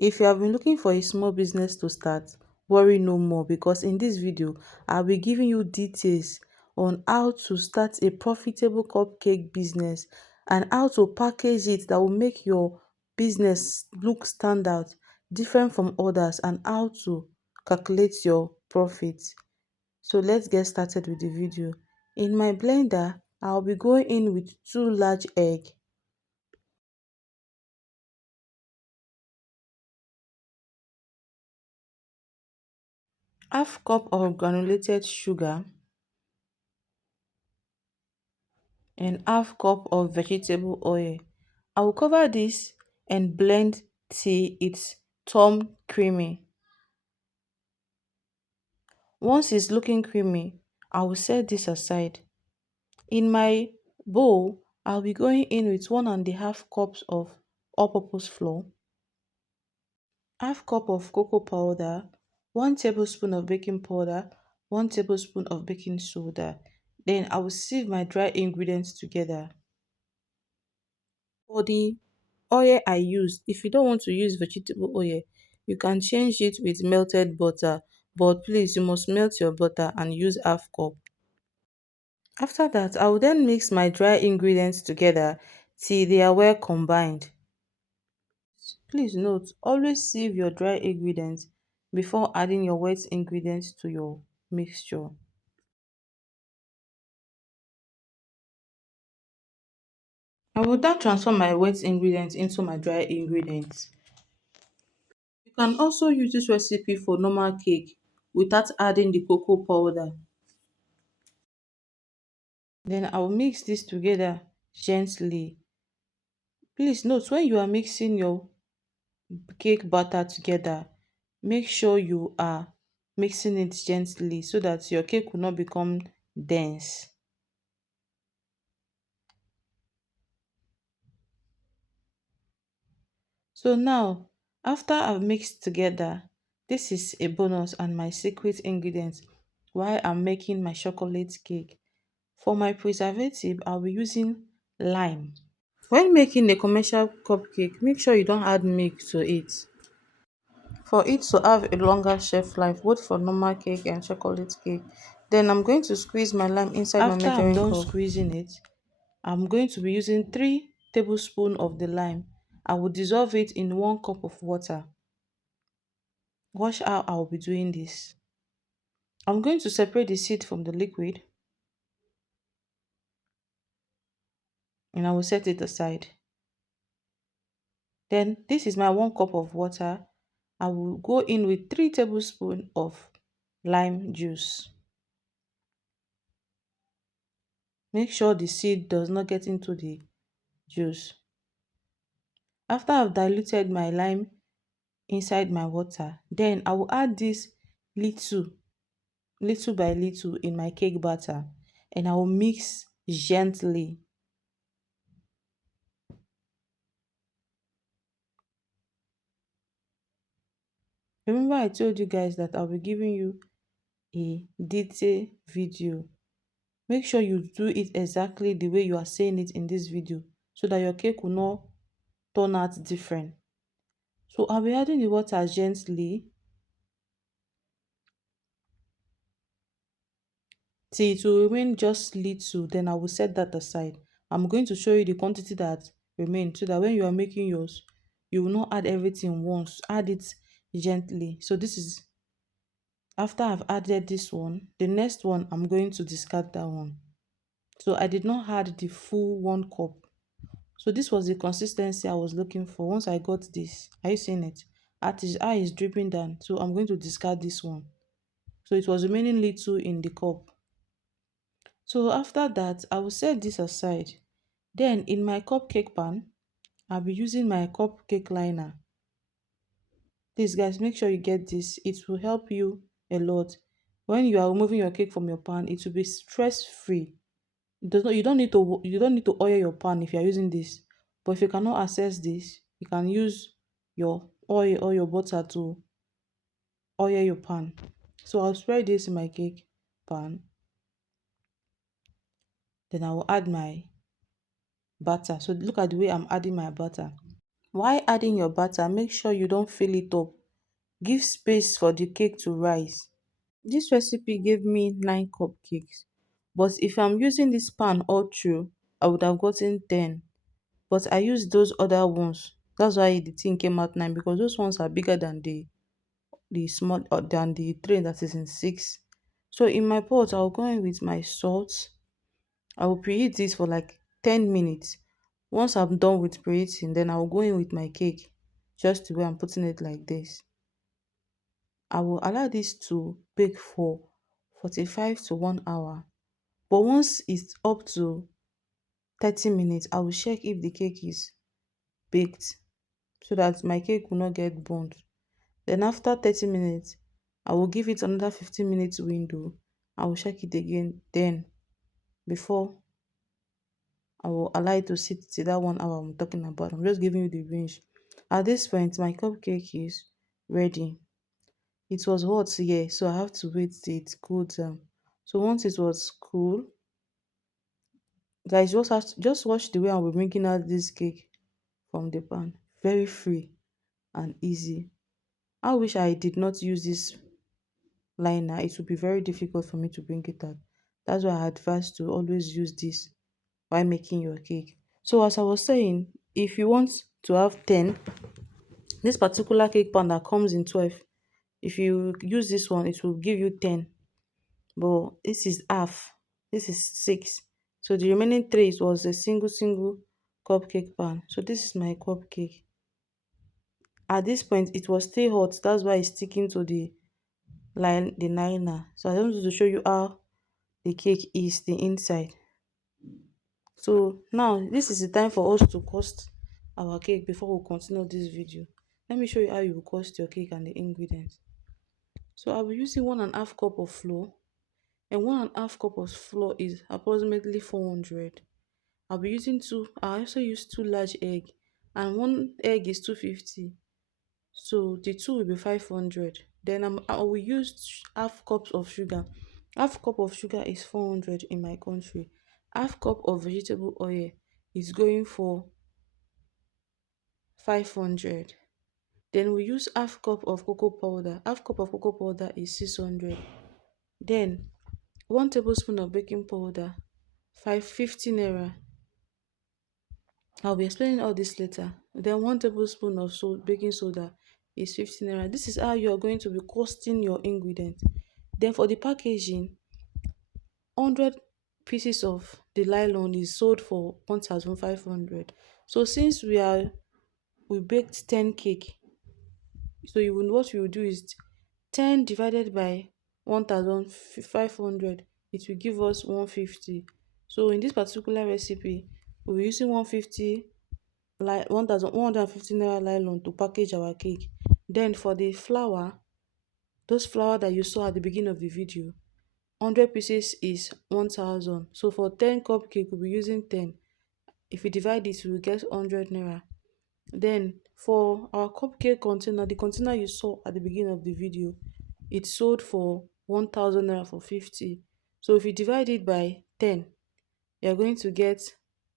If you have been looking for a small business to start, worry no more, because in this video, I'll be giving you details on how to start a profitable cupcake business and how to package it that will make your business look stand out, different from others, and how to calculate your profits. So let's get started with the video. In my blender, I'll be going in with 2 large eggs, half cup of granulated sugar, and half cup of vegetable oil. I will cover this and blend till it's turn creamy. Once it's looking creamy, I will set this aside. In my bowl, I'll be going in with 1.5 cups of all-purpose flour, half cup of cocoa powder, 1 tablespoon of baking powder, 1 tablespoon of baking soda. Then I will sieve my dry ingredients together. For the oil I used, if you don't want to use vegetable oil, you can change it with melted butter, but please you must melt your butter and use half cup. After that, I will then mix my dry ingredients together till they are well combined. Please note, always sieve your dry ingredients before adding your wet ingredients to your mixture. I will then transfer my wet ingredients into my dry ingredients. You can also use this recipe for normal cake without adding the cocoa powder. Then I will mix this together gently. Please note, when you are mixing your cake batter together, make sure you are mixing it gently so that your cake will not become dense. So now, after I've mixed together, this is a bonus and my secret ingredient while I'm making my chocolate cake. For my preservative, I'll be using lime. When making a commercial cupcake, make sure you don't add milk to it. For it to have a longer shelf life, both for normal cake and chocolate cake, then I'm going to squeeze my lime inside my measuring cup. After I'm done squeezing it, I'm going to be using 3 tablespoons of the lime. I will dissolve it in 1 cup of water. Watch how I will be doing this. I'm going to separate the seed from the liquid and I will set it aside. Then this is my 1 cup of water. I will go in with 3 tablespoons of lime juice. Make sure the seed does not get into the juice. After I've diluted my lime inside my water, then I will add this little by little in my cake batter and I will mix gently. Remember I told you guys that I'll be giving you a detailed video. Make sure you do it exactly the way you are saying it in this video so that your cake will not turn out different. So I'll be adding the water gently till it will remain just little, then I will set that aside. I'm going to show you the quantity that remains so that when you are making yours, you will not add everything once. Add it gently. So this is after I've added this one, the next one I'm going to discard that one. So I did not add the full 1 cup. So this was the consistency I was looking for. Once I got this, are you seeing it? At his eye is dripping down. So I'm going to discard this one. So it was remaining little in the cup. So after that, I will set this aside. Then in my cupcake pan, I'll be using my cupcake liner. Please guys, make sure you get this. It will help you a lot. When you are removing your cake from your pan, it will be stress free. You don't need to oil your pan if you are using this. But if you cannot access this, you can use your oil or your butter to oil your pan. So I'll spread this in my cake pan. Then I will add my butter. So look at the way I'm adding my butter. While adding your batter, make sure you don't fill it up. Give space for the cake to rise. This recipe gave me 9 cupcakes, but if I'm using this pan all through, I would have gotten 10. But I used those other ones. That's why the thing came out 9, because those ones are bigger than the small than the tray that is in 6. So in my pot, I'll go in with my salt. I will preheat this for like 10 minutes. Once I'm done with preheating, then I'll go in with my cake, just the way I'm putting it like this. I will allow this to bake for 45 to 1 hour. But once it's up to 30 minutes, I will check if the cake is baked, so that my cake will not get burnt. Then after 30 minutes, I will give it another 15 minutes window. I will check it again. Then before I will allow it to sit till that 1 hour I'm talking about. I'm just giving you the range. At this point, my cupcake is ready. It was hot, yeah, so I have to wait till it cooled down. So once it was cool, guys, just watch the way I'll be bringing out this cake from the pan. Very free and easy. I wish I did not use this liner. It would be very difficult for me to bring it out. That's why I advise to always use this while making your cake. So as I was saying, if you want to have 10, this particular cake pan that comes in 12, if you use this one, it will give you 10. But this is half. This is 6. So the remaining 3 was a single cupcake pan. So this is my cupcake. At this point, it was still hot. That's why it's sticking to the liner. So I wanted to show you how the cake is, the inside. So now this is the time for us to cost our cake before we continue this video. Let me show you how you will cost your cake and the ingredients. So I'll be using 1.5 cup of flour, and 1.5 cup of flour is approximately 400. I'll be using two. I also use 2 large egg, and one egg is 250. So the two will be 500. Then I will use half cups of sugar. Half cup of sugar is 400 in my country. Half cup of vegetable oil is going for 500. Then we use half cup of cocoa powder. Half cup of cocoa powder is 600. Then 1 tablespoon of baking powder, 550 naira. I'll be explaining all this later. Then 1 tablespoon of baking soda is 50 naira. This is how you are going to be costing your ingredients. Then for the packaging, 100 pieces of the nylon is sold for 1,500. So since we baked 10 cake, so what you will do is 10 divided by 1,500, it will give us 150. So in this particular recipe, we're using 150, like 1,150 naira nylon to package our cake. Then for the flour, those flour that you saw at the beginning of the video, 100 pieces is 1,000. So for 10 cupcake, we'll be using 10. If we divide it, we will get 100 naira. Then for our cupcake container, the container you saw at the beginning of the video, it sold for 1,000 naira for 50. So if you divide it by 10, you're going to get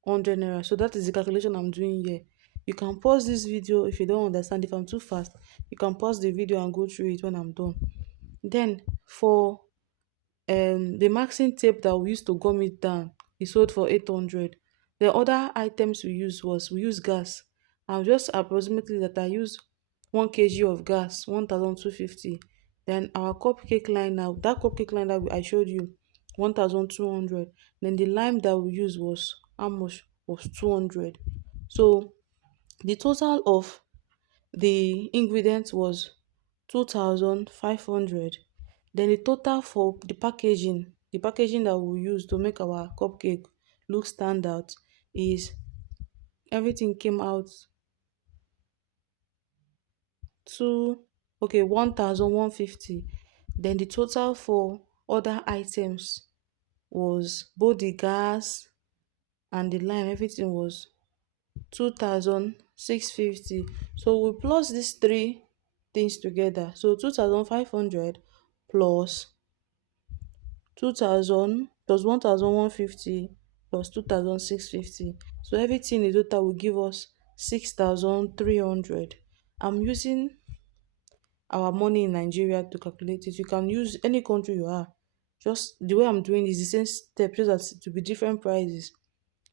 100 naira. So that is the calculation I'm doing here. You can pause this video if you don't understand. If I'm too fast, you can pause the video and go through it when I'm done. Then for the masking tape that we used to gum it down, it sold for 800. The other items we use gas, and just approximately that I use 1 kg of gas, 1,250. Then our cupcake liner, that cupcake liner I showed you, 1,200. Then the lime that we used was how much? Was 200. So the total of the ingredients was 2,500. Then the total for the packaging that we use to make our cupcake look stand out, is everything came out to, okay, 1,150. Then the total for other items was both the gas and the lime, everything was 2,650. So we plus these three things together. So 2,500 plus 2,000 plus 1,150 plus 2,650. So everything in total will give us 6,300. I'm using our money in Nigeria to calculate it. You can use any country you are. Just the way I'm doing is the same step, just that to be different prices.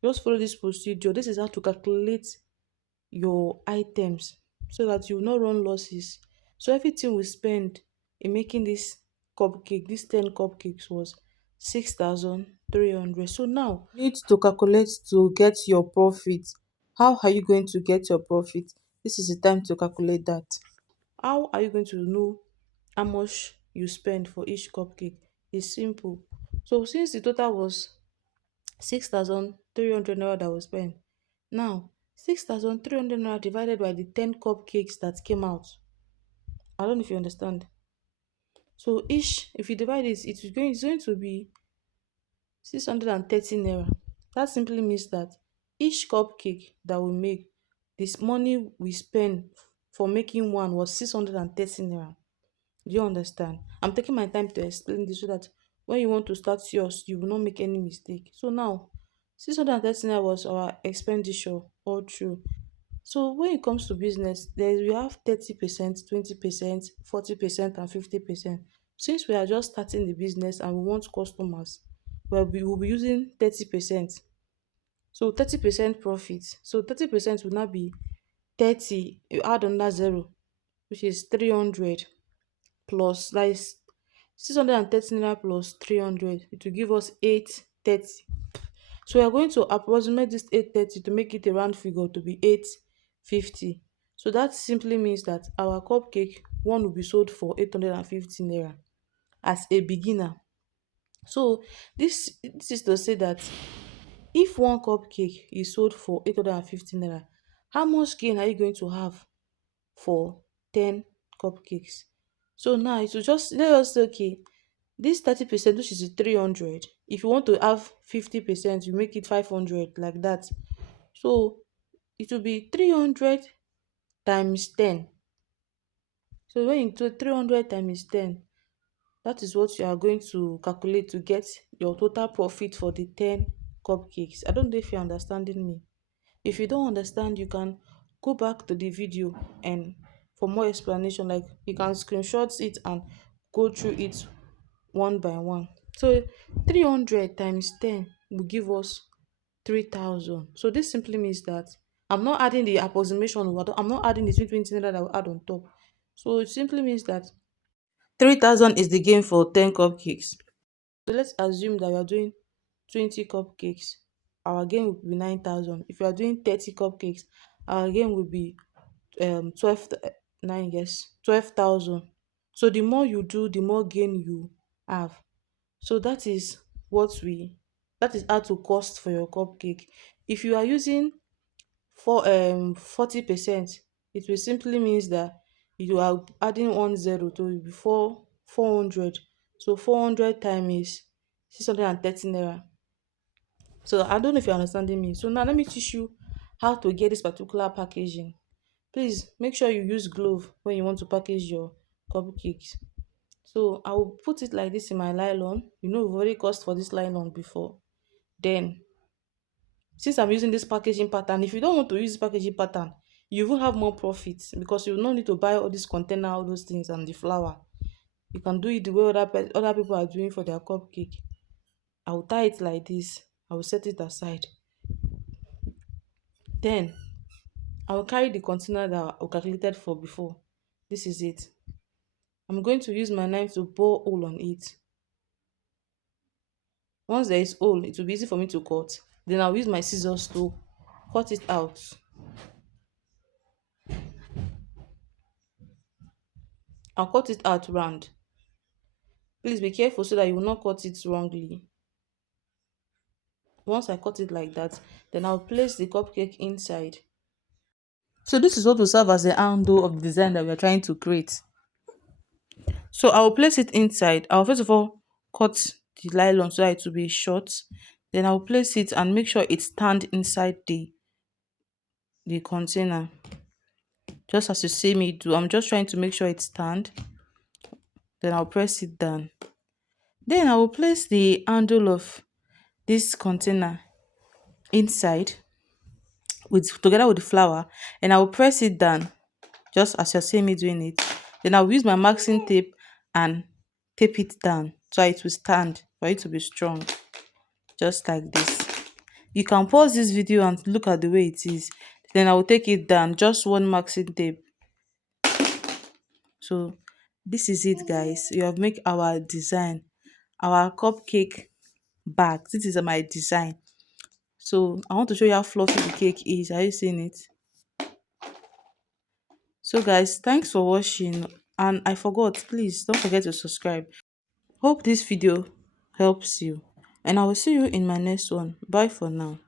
Just follow this procedure. This is how to calculate your items so that you will not run losses. So everything we spend in making this cupcake, this 10 cupcakes was 6,300. So now you need to calculate to get your profit. How are you going to get your profit? This is the time to calculate that. How are you going to know how much you spend for each cupcake? It's simple. So since the total was 6,300 naira that was spent, now 6,300 naira divided by the 10 cupcakes that came out. I don't know if you understand. So each, if you divide it, it's going to be 630 naira. That simply means that each cupcake that we make, this money we spend for making one was 630 naira. Do you understand? I'm taking my time to explain this so that when you want to start yours, you will not make any mistake. So now, 630 naira was our expenditure all through. So when it comes to business, there we have 30%, 20%, 40%, and 50%. Since we are just starting the business and we want customers, well, we will be using 30%. So 30% profit. So 30% will now be 30. You add another zero, which is 300 plus, that is 630 naira plus 300. It will give us 830. So we are going to approximate this 830 to make it a round figure to be 850. So that simply means that our cupcake one will be sold for 850 naira as a beginner. So this is to say that if one cupcake is sold for 850 naira, how much gain are you going to have for 10 cupcakes? So now it will just let us say, okay, this 30%, which is 300, if you want to have 50%, you make it 500, like that. So it will be 300 times 10. So when you do 300 times 10, that is what you are going to calculate to get your total profit for the 10 cupcakes. I don't know if you're understanding me. If you don't understand, you can go back to the video and for more explanation, like you can screenshot it and go through it one by one. So 300 times 10 will give us 3,000. So this simply means that I'm not adding the approximation, I'm not adding the 2020 naira that I will add on top. So it simply means that 3,000 is the gain for 10 cupcakes. So let's assume that we are doing 20 cupcakes. Our gain will be 9,000. If you are doing 30 cupcakes, our gain will be 12 9, yes, 12,000. So the more you do, the more gain you have. So that is how to cost for your cupcake. If you are using 40%, it will simply means that you are adding one zero to it before 400. So 400 times 630 naira. So I don't know if you're understanding me. So now let me teach you how to get this particular packaging. Please make sure you use glove when you want to package your cupcakes. So I will put it like this in my nylon. You know we've already cost for this nylon before. Then since I'm using this packaging pattern, if you don't want to use this packaging pattern, you will have more profit because you will not need to buy all this container, all those things, and the flour. You can do it the way other people are doing for their cupcake. I will tie it like this. I will set it aside. Then I will carry the container that I calculated for before. This is it. I'm going to use my knife to bore hole on it. Once there is hole, it will be easy for me to cut. Then I'll use my scissors to cut it out. I'll cut it out round. Please be careful so that you will not cut it wrongly. Once I cut it like that, then I'll place the cupcake inside. So this is what will serve as the handle of the design that we are trying to create. So I will place it inside. I'll first of all cut the nylon so that it will be short. Then I'll place it and make sure it stand inside the container. Just as you see me do. I'm just trying to make sure it stand. Then I'll press it down. Then I will place the handle of this container inside. with together with the flour, and I will press it down just as you're seeing me doing it. Then I'll use my maxing tape and tape it down so it will stand for it to be strong, just like this. You can pause this video and look at the way it is. Then I will take it down, just one maxing tape. So this is it, guys. You have make our design, our cupcake bag. This is my design. So I want to show you how fluffy the cake is. Are you seeing it? So guys, thanks for watching, and I forgot, please don't forget to subscribe. Hope this video helps you, and I will see you in my next one. Bye for now.